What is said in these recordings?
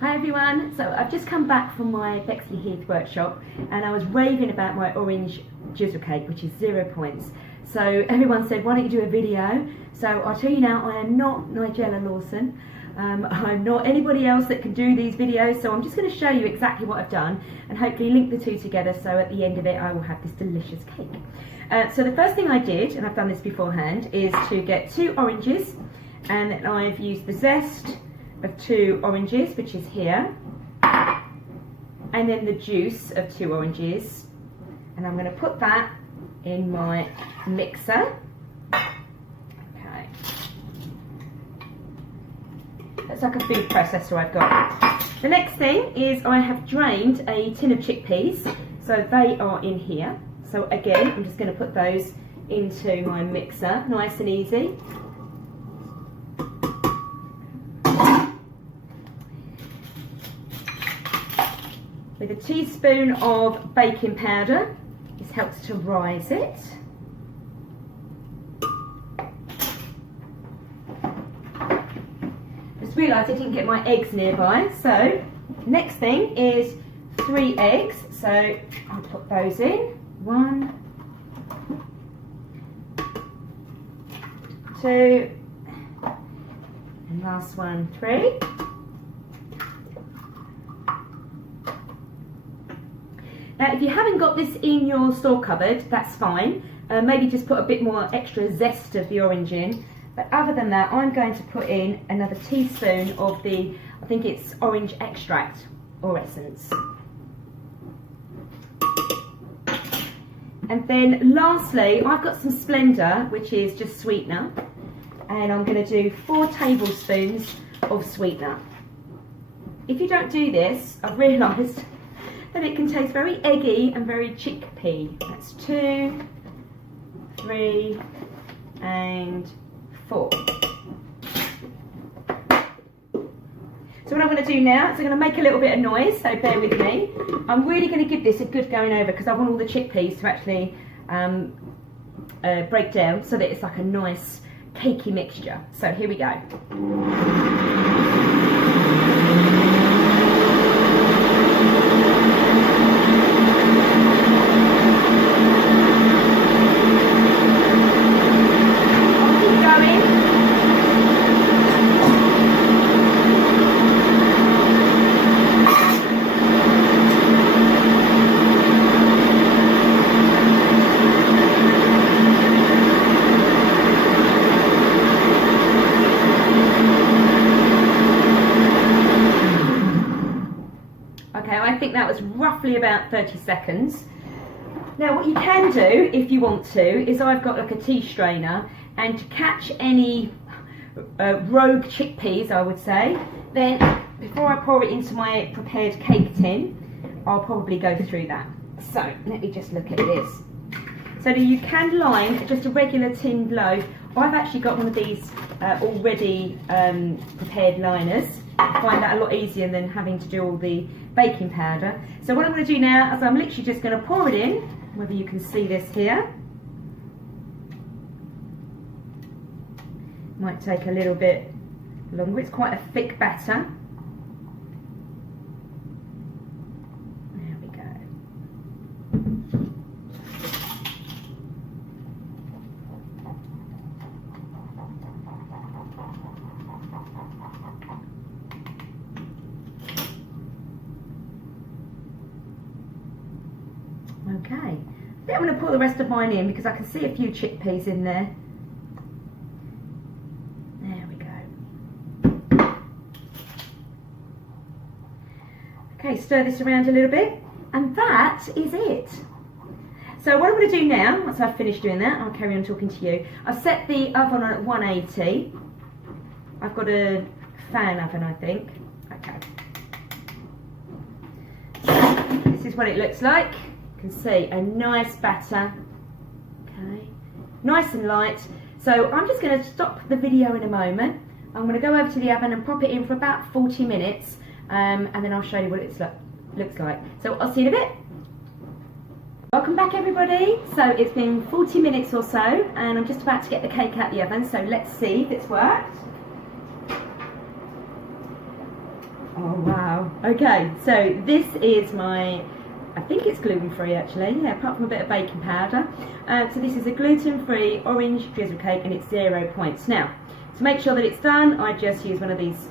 Hi everyone, so I've just come back from my Bexley Heath workshop and I was raving about my orange drizzle cake, which is 0 points. So everyone said, why don't you do a video? So I'll tell you now, I am not Nigella Lawson. I'm not anybody else that can do these videos, so I'm just going to show you exactly what I've done and hopefully link the two together, so at the end of it I will have this delicious cake. So the first thing I did, and I've done this beforehand, is to get 2 oranges, and then I've used the zest of 2 oranges, which is here, and then the juice of 2 oranges, and I'm going to put that in my mixer. Okay, that's like a food processor I've got. The next thing is I have drained a tin of chickpeas, so they are in here. So again, I'm just going to put those into my mixer, nice and easy. With a teaspoon of baking powder, this helps to rise it. Just realised I didn't get my eggs nearby, so next thing is 3 eggs, so I'll put those in. 1, 2, and last one, 3. Now if you haven't got this in your store cupboard, that's fine. Maybe just put a bit more extra zest of the orange in. But other than that, I'm going to put in another teaspoon of the, I think it's orange extract or essence. And then lastly, I've got some Splenda, which is just sweetener. And I'm going to do 4 tablespoons of sweetener. If you don't do this, I've realised that it can taste very eggy and very chickpea. That's 2, 3, and 4. So what I'm going to do now is I'm going to make a little bit of noise, so bear with me. I'm really going to give this a good going over because I want all the chickpeas to actually break down so that it's like a nice cakey mixture. So here we go. I think that was roughly about 30 seconds. Now what you can do if you want to is I've got like a tea strainer, and to catch any rogue chickpeas, I would say, then before I pour it into my prepared cake tin, I'll probably go through that. So let me just look at this. So you can line just a regular tinned loaf. I've actually got one of these already prepared liners. I find that a lot easier than having to do all the baking powder. So what I'm going to do now is I'm literally just going to pour it in, whether you can see this here. Might take a little bit longer, it's quite a thick batter. There we go. Okay, I think I'm going to pour the rest of mine in because I can see a few chickpeas in there. There we go. Okay, stir this around a little bit, and that is it. So what I'm going to do now, once I've finished doing that, I'll carry on talking to you. I've set the oven on at 180. I've got a fan oven, I think. Okay. So this is what it looks like. You can see a nice batter, okay, nice and light. So I'm just going to stop the video in a moment. I'm going to go over to the oven and pop it in for about 40 minutes, and then I'll show you what it looks like. So I'll see you in a bit. Welcome back everybody. So it's been 40 minutes or so, and I'm just about to get the cake out the oven, so let's see if it's worked. Oh wow. Okay, so this is my, I think it's gluten-free actually, yeah, apart from a bit of baking powder. So this is a gluten-free orange drizzle cake and it's 0 points. Now, to make sure that it's done, I just use one of these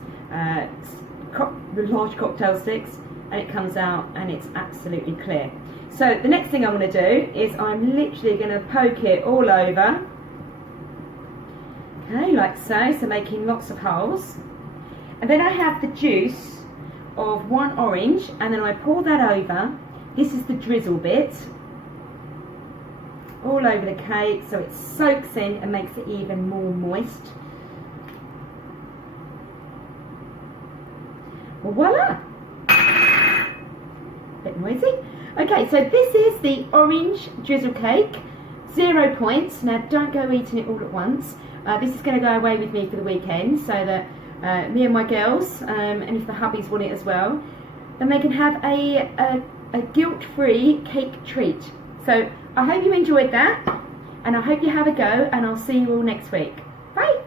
large cocktail sticks and it comes out and it's absolutely clear. So the next thing I'm going to do is I'm literally going to poke it all over. Okay, like so, so making lots of holes. And then I have the juice of one orange and then I pour that over. This is the drizzle bit. All over the cake so it soaks in and makes it even more moist. Well, voila! Bit noisy. Okay, so this is the orange drizzle cake, 0 points. Now don't go eating it all at once. This is going to go away with me for the weekend so that me and my girls, and if the hubbies want it as well, then they can have a guilt-free cake treat. So I hope you enjoyed that and I hope you have a go and I'll see you all next week. Bye!